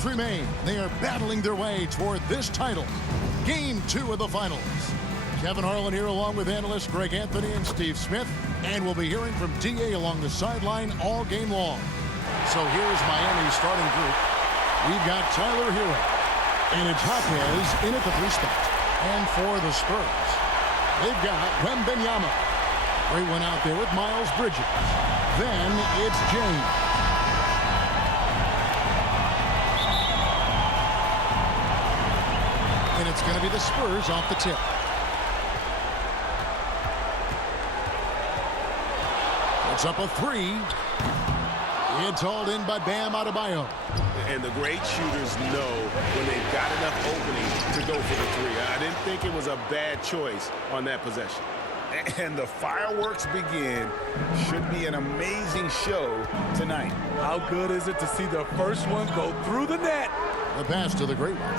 games remain. They are battling their way toward this title. Game 2 of the finals. Kevin Harlan here along with analysts Greg Anthony and Steve Smith. And we'll be hearing from D.A. along the sideline all game long. So here's Miami's starting group. We've got Tyler Hero. And it's Hopkins in at the 3 spot. And for the Spurs, they've got Wembanyama. Great one out there with Miles Bridges. Then it's James. And it's going to be the Spurs off the tip. It's up a 3. It's hauled in by Bam Adebayo. And the great shooters know when they've got enough opening to go for the 3. I didn't think it was a bad choice on that possession. And the fireworks begin. Should be an amazing show tonight. How good is it to see the first one go through the net? The pass to the great one.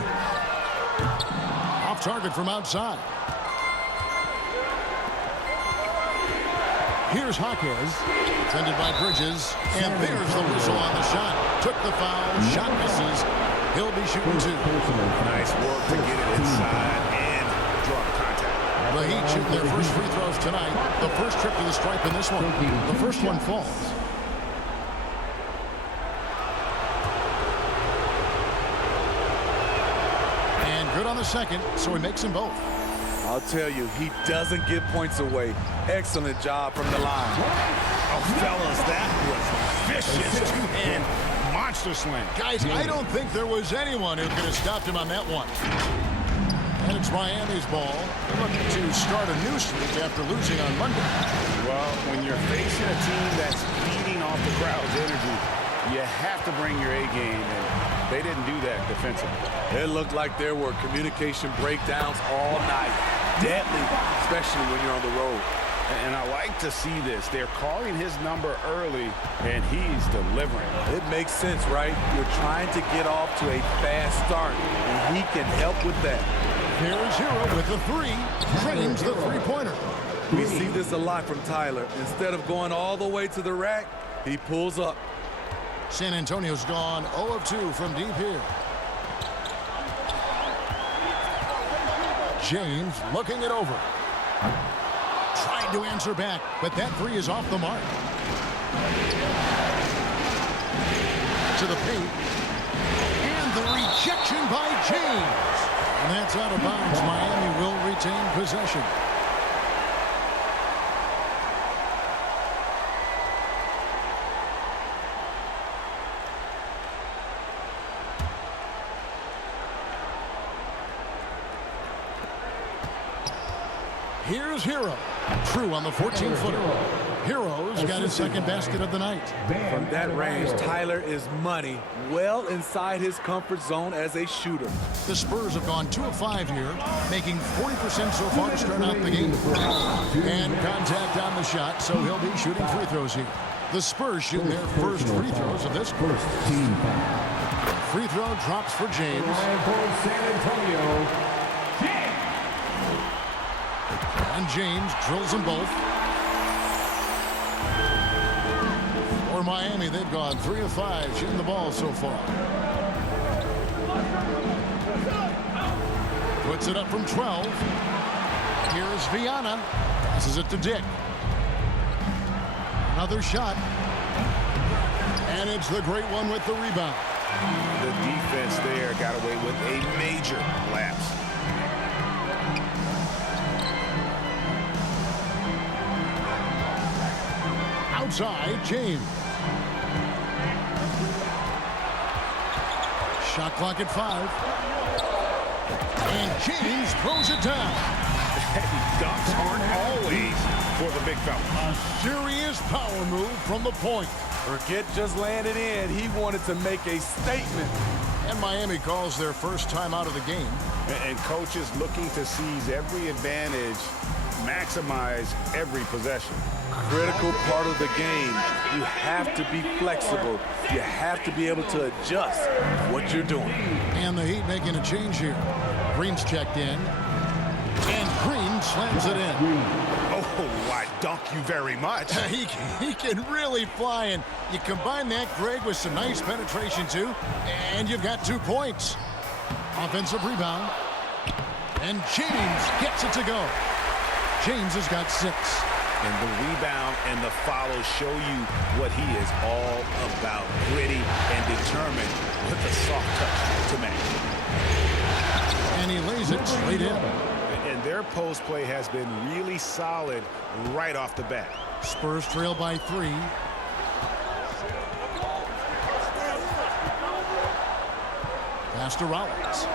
Off target from outside. Here's Hawkins, defended by Bridges, and there's the whistle on the shot. Took the foul, shot misses. He'll be shooting 2. Nice work to get it inside and draw the contact. The Heat shooting their first free throws tonight. The first trip to the stripe in this one. The first one falls. And good on the second, so he makes them both. I'll tell you, he doesn't give points away. Excellent job from the line. Oh, fellas, that was vicious two-hand monster slam. Guys, I don't think there was anyone who could have stopped him on that one. And it's Miami's ball. They're looking to start a new streak after losing on Monday. Well, when you're facing a team that's feeding off the crowd's energy, you have to bring your A game, and they didn't do that defensively. It looked like there were communication breakdowns all night. Deadly, especially when you're on the road. And I like to see this. They're calling his number early, and he's delivering. It makes sense, right? You're trying to get off to a fast start, and he can help with that. Here's Hero with the 3. Drains the 3-pointer. We see this a lot from Tyler. Instead of going all the way to the rack, he pulls up. San Antonio's gone 0 of 2 from deep here. James looking it over. Trying to answer back, but that 3 is off the mark. To the paint. And the rejection by James. And that's out of bounds. Miami will retain possession. Here's Hero. True on the 14-footer. Hero's got his second basket of the night. From that range, Tyler is money, well inside his comfort zone as a shooter. The Spurs have gone 2 of 5 here, making 40% so far to start out the game. And contact on the shot, so he'll be shooting free throws here. The Spurs shooting their first free throws of this quarter. Free throw drops for James. San Antonio. And James drills them both. For Miami, they've gone 3 of 5 shooting the ball so far. Puts it up from 12. Here's Viana. Passes it to Dick. Another shot. And it's the great one with the rebound. The defense there got away with a major lapse. Outside, James. Shot clock at 5. And James throws it down. Dunks aren't always for the big fella. A serious power move from the point. Forget just landing in. He wanted to make a statement. And Miami calls their first time out of the game. And coaches looking to seize every advantage, maximize every possession. Critical part of the game. You have to be flexible. You have to be able to adjust what you're doing. And the Heat making a change here. Green's checked in. And Green and slams it in. Oh, I dunk you very much. He can really fly, and you combine that, Greg, with some nice penetration, too, and you've got 2 points. Offensive rebound, and James gets it to go. James has got 6. And the rebound and the follow show you what he is all about. Gritty and determined with a soft touch to match. And he lays it straight in. And their post play has been really solid right off the bat. Spurs trail by 3. Pass to Rollins.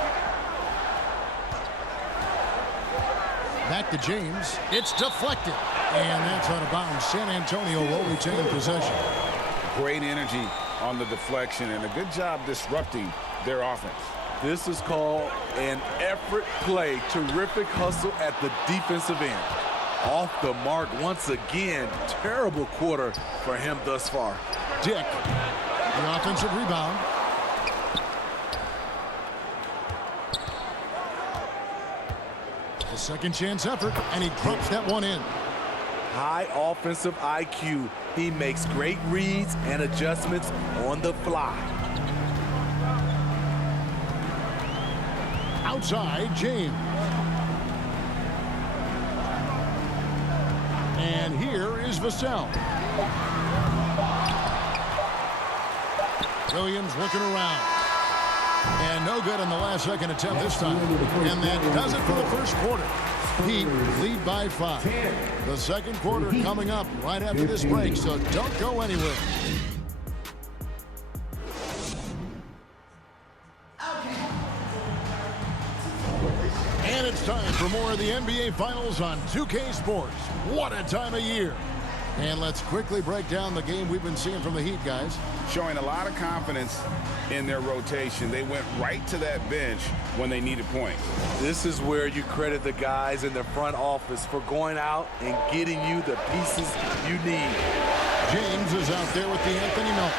Back to James. It's deflected. And that's out of bounds. San Antonio will retain possession. Great energy on the deflection and a good job disrupting their offense. This is called an effort play. Terrific hustle at the defensive end. Off the mark once again. Terrible quarter for him thus far. Dick, the offensive rebound. The second chance effort, and he drops that one in. High offensive IQ. He makes great reads and adjustments on the fly. Outside, James. And here is Vassell. Williams looking around. And no good on the last second attempt this time. And that does it for the first quarter. Heat lead by 5. The second quarter coming up right after this break, so don't go anywhere. And it's time for more of the NBA Finals on 2K Sports. What a time of year. And let's quickly break down the game we've been seeing from the Heat, guys. Showing a lot of confidence in their rotation. They went right to that bench when they needed points. This is where you credit the guys in the front office for going out and getting you the pieces you need. James is out there with the Anthony Melton.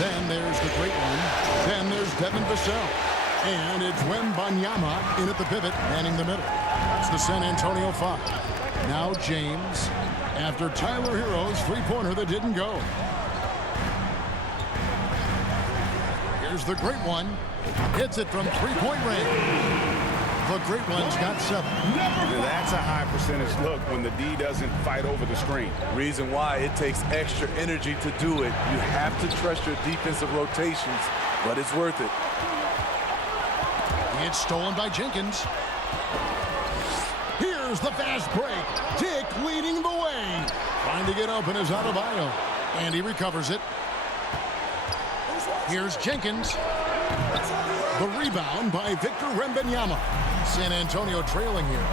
Then there's the great one. Then there's Devin Vassell. And it's Wembanyama in at the pivot, manning the middle. That's the San Antonio 5. Now James, after Tyler Hero's three-pointer that didn't go. Here's the great one. Hits it from three-point range. The great one's got 7. That's a high percentage look when the D doesn't fight over the screen. Reason why it takes extra energy to do it. You have to trust your defensive rotations, but it's worth it. It's stolen by Jenkins. Here's the fast break. Dick leading the way. Trying to get open is Adebayo. And he recovers it. Here's Jenkins. The rebound by Victor Wembanyama. San Antonio trailing here.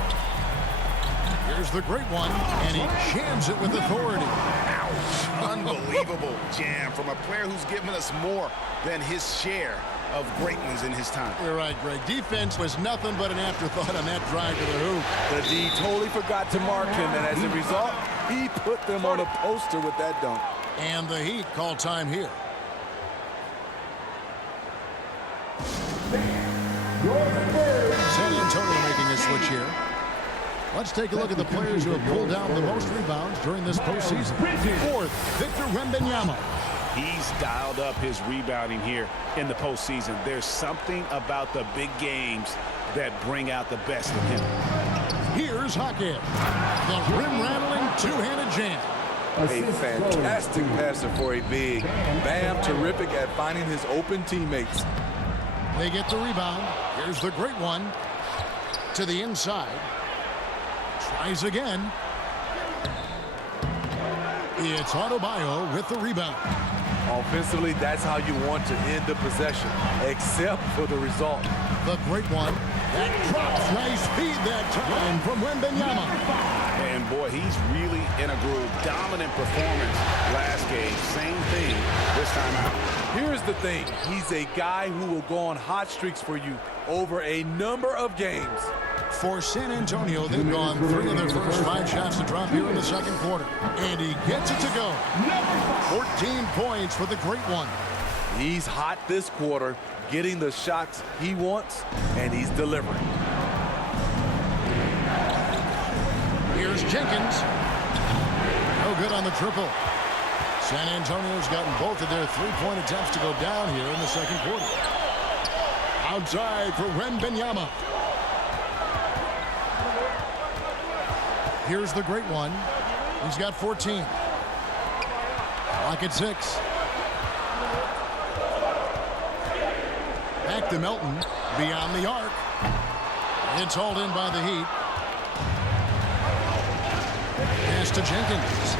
Here's the great one. And he jams it with authority. Ouch. Unbelievable jam from a player who's given us more than his share of great ones in his time. You're right, Greg. Defense was nothing but an afterthought on that drive to the hoop. The D totally forgot to mark him, and as a result, he put them on a poster with that dunk. And the Heat call time here. San Antonio making a switch here. Let's take a look at the players who have pulled down the most rebounds during this postseason. Fourth, Victor Wembanyama. He's dialed up his rebounding here in the postseason. There's something about the big games that bring out the best of him. Here's Hackett. The rim-rattling two-handed jam. A fantastic passer for a big. Bam, terrific at finding his open teammates. They get the rebound. Here's the great one. To the inside. Tries again. It's Adebayo with the rebound. Offensively, that's how you want to end the possession, except for the result. The great one. That drops. Nice feed that time from Wembanyama. And boy, he's really in a groove. Dominant performance last game. Same thing this time out. Here's the thing. He's a guy who will go on hot streaks for you over a number of games. For San Antonio, they've gone 3 of their first 5 shots to drop here in the second quarter. And he gets it to go. 14 points for the great one. He's hot this quarter, getting the shots he wants, and he's delivering. Here's Jenkins. No good on the triple. San Antonio's gotten both of their three-point attempts to go down here in the second quarter. Outside for Wembanyama. Here's the great one. He's got 14. Lock at 6. Back to Melton. Beyond the arc. It's hauled in by the Heat. Pass to Jenkins.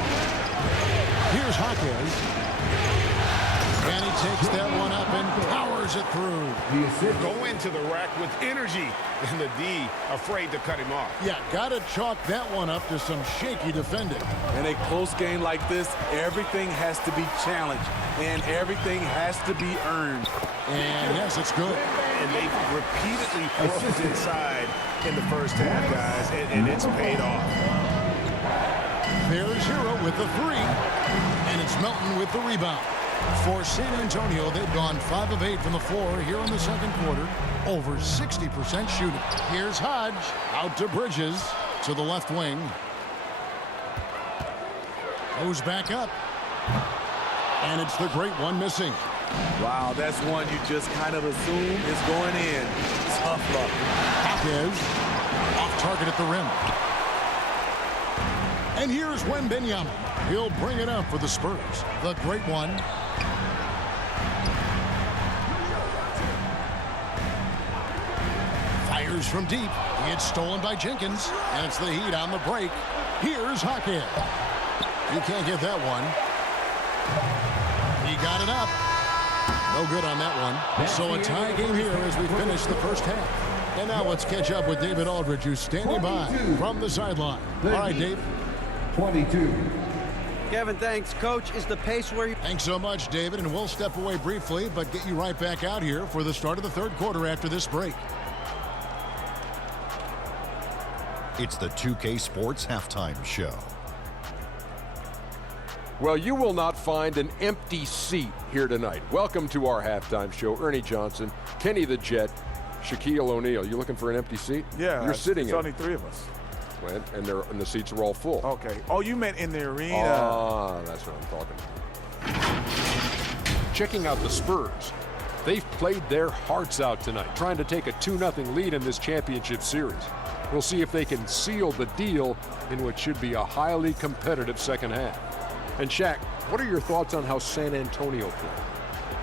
Here's Hawkins. And he takes that one up and powers it through. Go into the rack with energy, and the D afraid to cut him off. Yeah, got to chalk that one up to some shaky defending. In a close game like this, everything has to be challenged, and everything has to be earned. And yes, it's good. And they've repeatedly pushed inside in the first half, guys, and it's paid off. There's Hero with the 3, and it's Melton with the rebound. For San Antonio, they've gone 5 of 8 from the floor here in the second quarter. Over 60% shooting. Here's Hodge out to Bridges to the left wing. Goes back up. And it's the great one missing. Wow, that's one you just kind of assume is going in. Tough luck. Hawkins off target at the rim. And here's Wembanyama. He'll bring it up for the Spurs. The great one. Fires from deep. It's stolen by Jenkins. And it's the Heat on the break. Here's Hawkins. You can't get that one. He got it up. No good on that one. So a tie game here as we finish the first half. And now let's catch up with David Aldridge, who's standing by from the sideline. All right, Dave. 22. Kevin, thanks. Coach, is the pace where you... Thanks so much, David, and we'll step away briefly, but get you right back out here for the start of the third quarter after this break. It's the 2K Sports Halftime Show. Well, you will not find an empty seat here tonight. Welcome to our halftime show. Ernie Johnson, Kenny the Jet, Shaquille O'Neal. You looking for an empty seat? Yeah. You're sitting in. in. There's only 3 of us. And the seats are all full. Okay. Oh, you meant in the arena. Ah, that's what I'm talking about. Checking out the Spurs. They've played their hearts out tonight, trying to take a 2-0 lead in this championship series. We'll see if they can seal the deal in what should be a highly competitive second half. And Shaq, what are your thoughts on how San Antonio played?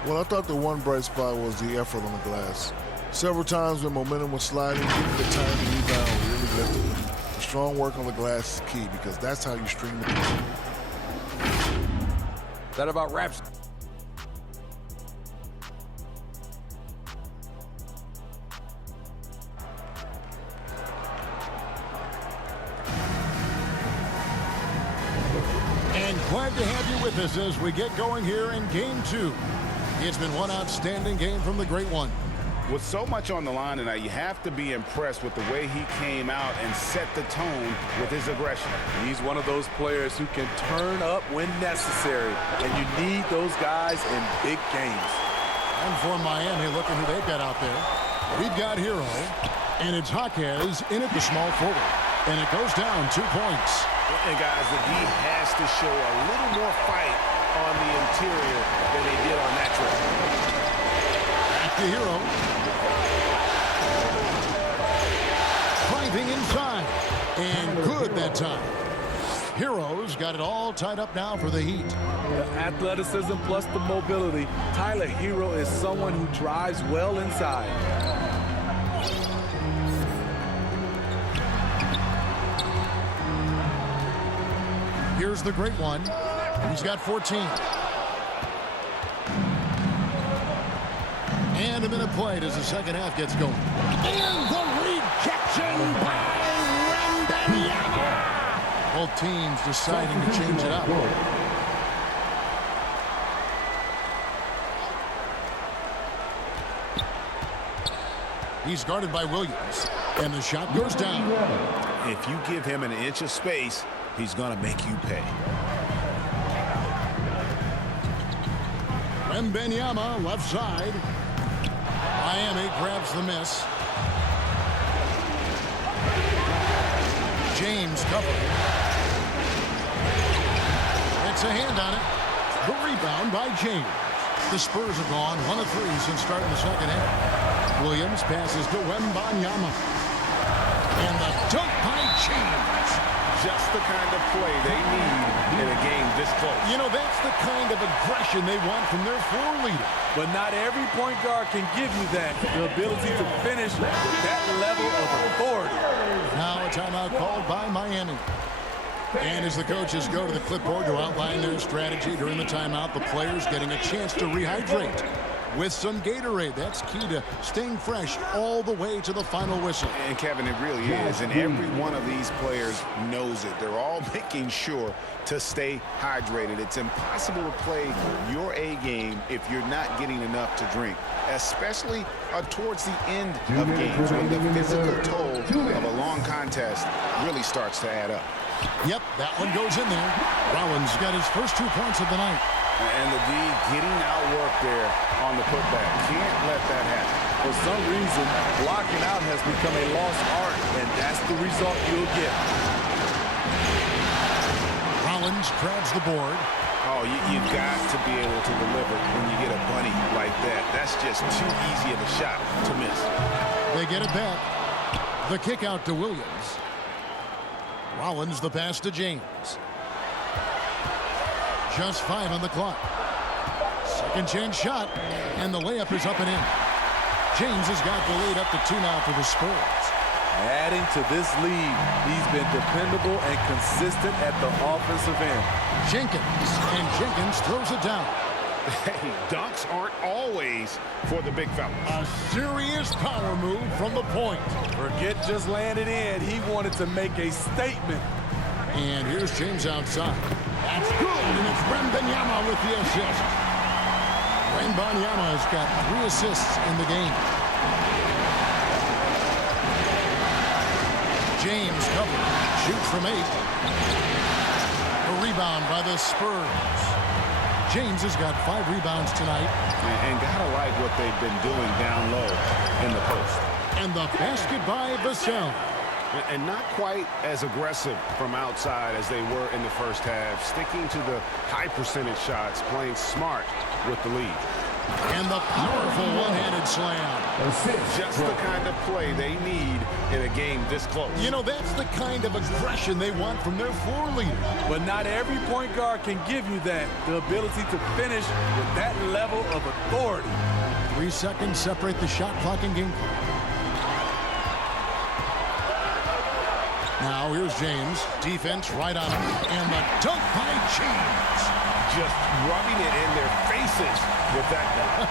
Well, I thought the one bright spot was the effort on the glass. Several times when momentum was sliding, getting the time to rebound really lifted them. The strong work on the glass is key because that's how you string the game. That about wraps. And glad to have you with us as we get going here in Game 2. It's been one outstanding game from the great one. With so much on the line tonight, you have to be impressed with the way he came out and set the tone with his aggression. He's one of those players who can turn up when necessary, and you need those guys in big games. And for Miami, look at who they've got out there. We've got Hero, and it's Hawkins in at the small forward. And it goes down 2 points. And guys, the D has to show a little more fight on the interior than they did on that trip. Back to Hero. Driving inside. And good that time. Hero's got it all tied up now for the Heat. The athleticism plus the mobility. Tyler Hero is someone who drives well inside. Here's the great one. He's got 14. And a minute played as the second half gets going. And the rejection by Wembanyama. Both teams deciding to change it up. He's guarded by Williams. And the shot goes down. If you give him an inch of space, he's going to make you pay. Wembanyama left side. Miami grabs the miss. James covering. It's a hand on it. The rebound by James. The Spurs have gone 1 of 3 since starting the second half. Williams passes to Wembanyama. And the dunk by James. Just the kind of play they need in a game this close. You know, that's the kind of aggression they want from their floor leader. But not every point guard can give you that. The ability to finish with that level of authority. Now a timeout called by Miami. And as the coaches go to the clipboard to outline their strategy during the timeout, the players getting a chance to rehydrate with some Gatorade. That's key to staying fresh all the way to the final whistle. And Kevin, it really is. And every one of these players knows it. They're all making sure to stay hydrated. It's impossible to play your A game if you're not getting enough to drink, especially towards the end of games when the physical toll of a long contest really starts to add up. Yep, that one goes in there. Rollins got his first 2 points of the night. And the D getting outworked there on the putback. Can't let that happen. For some reason, blocking out has become a lost art, and that's the result you'll get. Rollins grabs the board. Oh, you've got to be able to deliver when you get a bunny like that. That's just too easy of a shot to miss. They get it back. The kick out to Williams. Rollins the pass to James. Just 5 on the clock. Second chance shot, and the layup is up and in. James has got the lead up to 2 now for the Spurs. Adding to this lead, he's been dependable and consistent at the offensive end. Jenkins throws it down. Hey, dunks aren't always for the big fella. A serious power move from the point. Forget just landing in. He wanted to make a statement. And here's James outside. That's good, and it's Wembanyama with the assist. Wembanyama has got 3 assists in the game. James covered. Shoots from 8. A rebound by the Spurs. James has got 5 rebounds tonight. And gotta like what they've been doing down low in the post. And the basket by Vassell. And not quite as aggressive from outside as they were in the first half. Sticking to the high percentage shots, playing smart with the lead. And the powerful one-handed slam. Just the kind of play they need in a game this close. You know, that's the kind of aggression they want from their floor leader. But not every point guard can give you that. The ability to finish with that level of authority. 3 seconds separate the shot clock and game clock. Now here's James. Defense right on him. And the dunk by James. Just rubbing it in their faces with that dunk.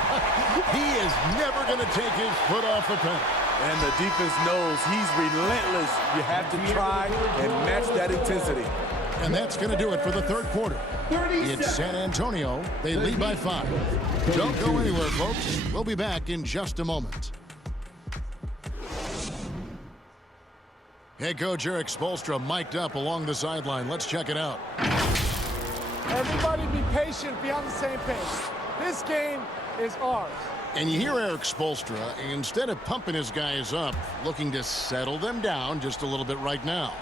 He is never going to take his foot off the pedal. And the defense knows he's relentless. You have to try and match that intensity. And that's going to do it for the third quarter. It's San Antonio. They lead by 5. Don't go anywhere, folks. We'll be back in just a moment. Head coach Eric Spoelstra mic'd up along the sideline. Let's check it out. Everybody be patient, be on the same page. This game is ours. And you hear Eric Spoelstra, instead of pumping his guys up, looking to settle them down just a little bit right now.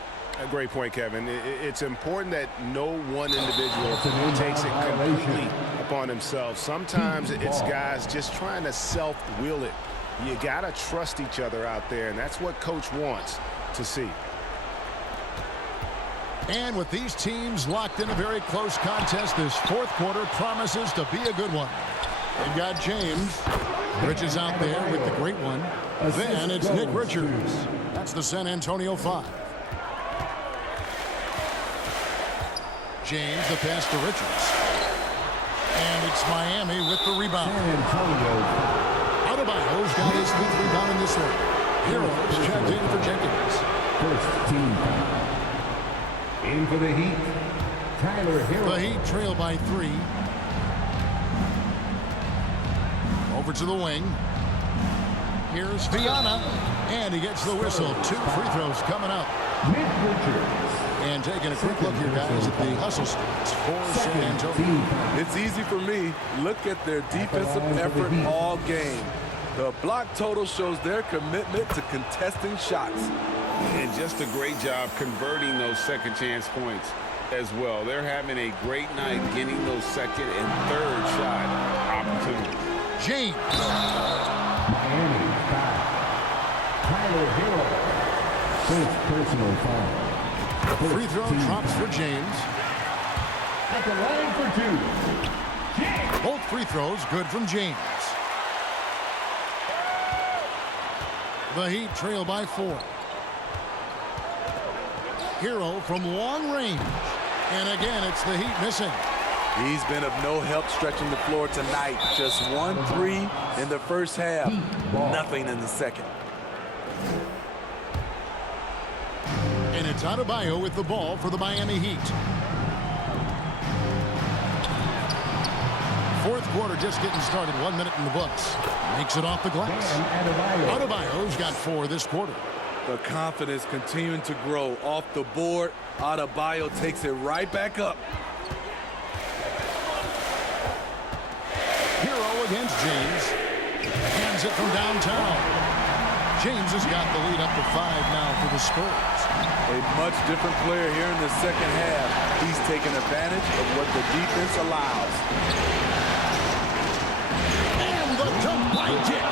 A great point, Kevin. It's important that no one individual takes it completely upon himself. Sometimes it's guys just trying to self-will it. You got to trust each other out there, and that's what Coach wants to see. And with these teams locked in a very close contest, this fourth quarter promises to be a good one. They've got James. Richards out there with the great one. Then it's Nick Richards. That's the San Antonio 5. James, the pass to Richards. And it's Miami with the rebound. Adebayo's got his 5th rebound in this one. Heroes checked in for Jenkins. First team foul. In for the Heat, Tyler Hero. The Heat trail by 3. Over to the wing. Here's Viana. And he gets the whistle. 2 free throws coming up. Nick Richards. And taking a quick look here, guys, at the hustle stats for San Antonio. It's easy for me. Look at their defensive effort all game. The block total shows their commitment to contesting shots. And just a great job converting those second chance points as well. They're having a great night getting those second and third shot opportunities. James. Miami foul. Tyler Hero. First personal foul. Free throw drops for James. At the line for two. James. Both free throws good from James. The Heat trail by 4. Hero from long range. And again, it's the Heat missing. He's been of no help stretching the floor tonight. Just 1-3 in the first half. Nothing in the second. And it's Adebayo with the ball for the Miami Heat. Fourth quarter just getting started. 1 minute in the books. Makes it off the glass. Adebayo's got 4 this quarter. The confidence continuing to grow off the board. Adebayo takes it right back up. Hero against James. Hands it from downtown. James has got the lead up to 5 now for the Spurs. A much different player here in the second half. He's taking advantage of what the defense allows. And the dunk by Dick.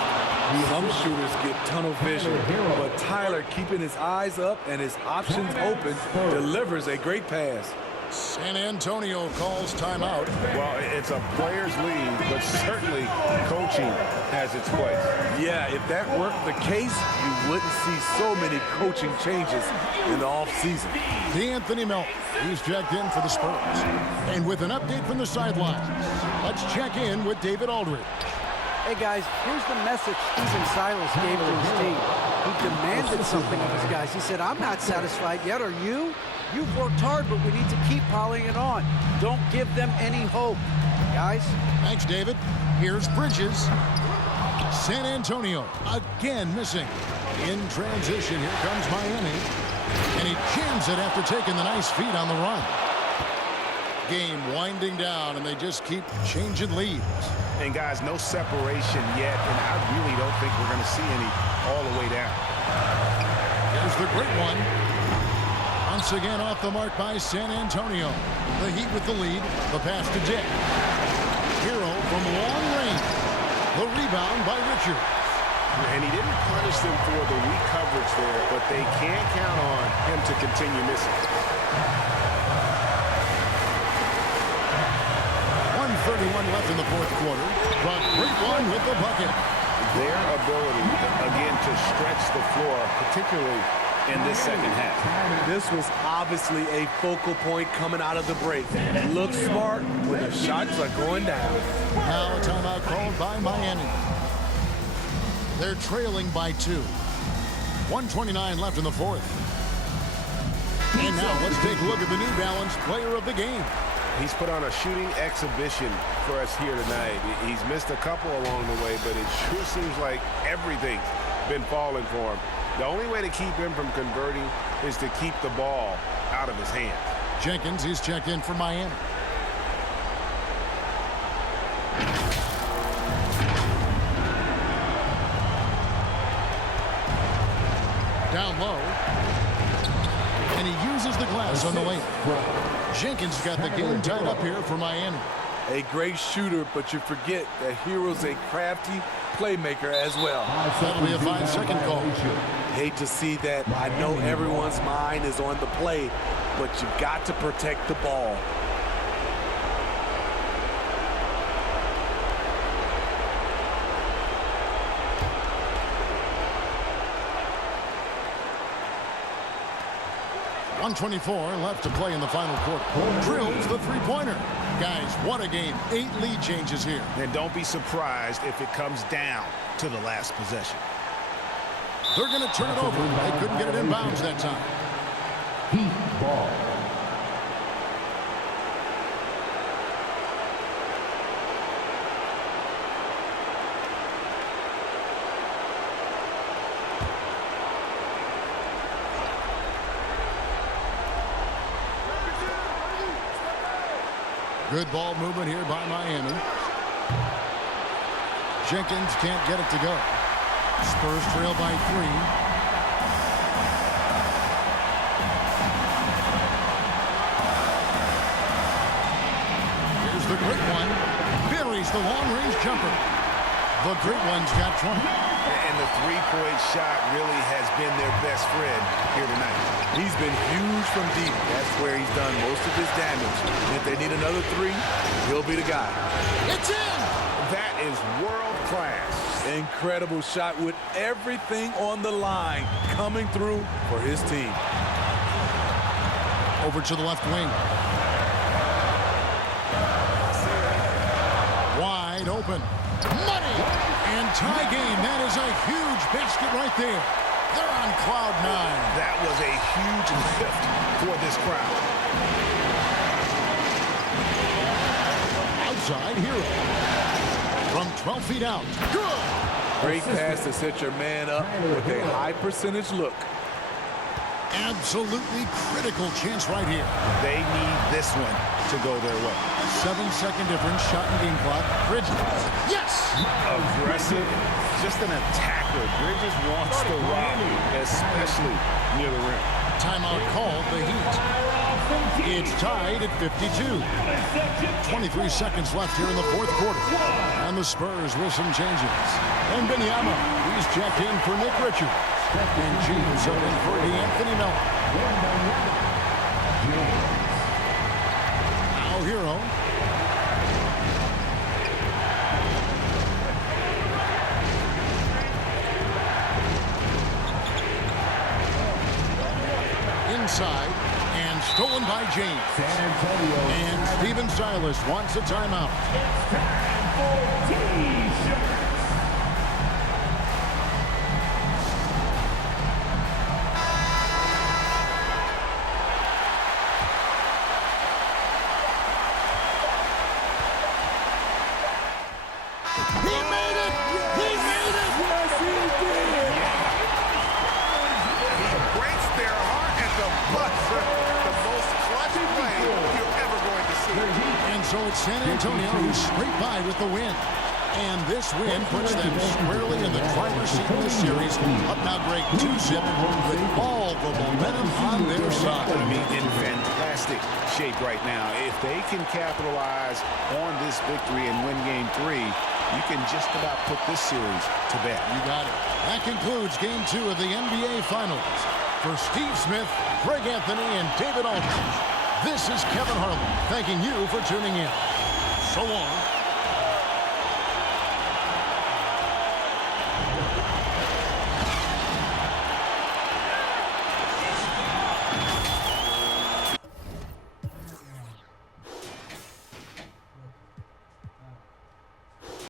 Some shooters get tunnel vision, but Tyler, keeping his eyes up and his options open, delivers a great pass. San Antonio calls timeout. Well, it's a player's league, but certainly coaching has its place. Yeah, if that weren't the case, you wouldn't see so many coaching changes in the offseason. D'Anthony Melton, he's checked in for the Spurs. And with an update from the sidelines, let's check in with David Aldridge. Hey, guys, here's the message Stephen Silas gave to his team. He demanded something of his guys. He said, I'm not satisfied yet. Are you? You've worked hard, but we need to keep piling it on. Don't give them any hope, guys. Thanks, David. Here's Bridges. San Antonio again missing. In transition, here comes Miami. And he jams it after taking the nice feed on the run. Game winding down, and they just keep changing leads. And guys, no separation yet, and I really don't think we're going to see any all the way down. Here's the great one. Once again off the mark by San Antonio. The Heat with the lead. The pass to Dick. Hero from long range. The rebound by Richards. And he didn't punish them for the weak coverage there, but they can't count on him to continue missing. 1:31 left in the fourth quarter. But great one with the bucket. Their ability, again, to stretch the floor, particularly in this second half. This was obviously a focal point coming out of the break. Look smart when the shots are going down. Now a timeout called by Miami. They're trailing by 2. 1:29 left in the fourth. And now let's take a look at the New Balance player of the game. He's put on a shooting exhibition for us here tonight. He's missed a couple along the way, but it sure seems like everything's been falling for him. The only way to keep him from converting is to keep the ball out of his hands. Jenkins, he's checked in for Miami. Down low. And he uses the glass on the lane. Jenkins got the game tied up here for Miami. A great shooter, but you forget that Hero's a crafty playmaker as well. That'll be a 5-second call. Hate to see that. I know everyone's mind is on the play, but you've got to protect the ball. .124 left to play in the final quarter. Drills the three-pointer. Guys, what a game. 8 lead changes here. And don't be surprised if it comes down to the last possession. They're going to turn it over. They couldn't get it in bounds that time. Heat ball. Good ball movement here by Miami. Jenkins can't get it to go. Spurs trail by 3. great one. Buries the long-range jumper. The great one's got 20. And the three-point shot really has been their best friend here tonight. He's been huge from deep. That's where he's done most of his damage. And if they need another three, he'll be the guy. It's in! That is world-class. Incredible shot with everything on the line coming through for his team. Over to the left wing. Wide open. Money! And tie game. That is a huge basket right there. They're on cloud 9. That was a huge lift for this crowd. Outside Hero. From 12 feet out. Good! Great pass to set your man up with a high percentage look. Absolutely critical chance right here. They need this one to go their way. 7-second difference, shot and game clock. Bridges. Yes! Aggressive, just an attacker. Bridges wants to rock, especially near the rim. Timeout called, the Heat. It's tied at 52. 23 seconds left here in the fourth quarter. And the Spurs with some changes. And Benyama, he's checked in for Nick Richards. And James in for D'Anthony Melton. Now Hero. Inside. And stolen by James. And Steven Silas wants a timeout. So it's San Antonio who scraped by with the win. And this win puts them squarely in the driver's seat in the series. Up now, Greg, 2-zip with all the momentum on their side. I mean, in fantastic shape right now. If they can capitalize on this victory and win Game 3, you can just about put this series to bed. You got it. That concludes Game 2 of the NBA Finals. For Steve Smith, Greg Anthony, and David Aldridge, this is Kevin Harlan thanking you for tuning in. So long.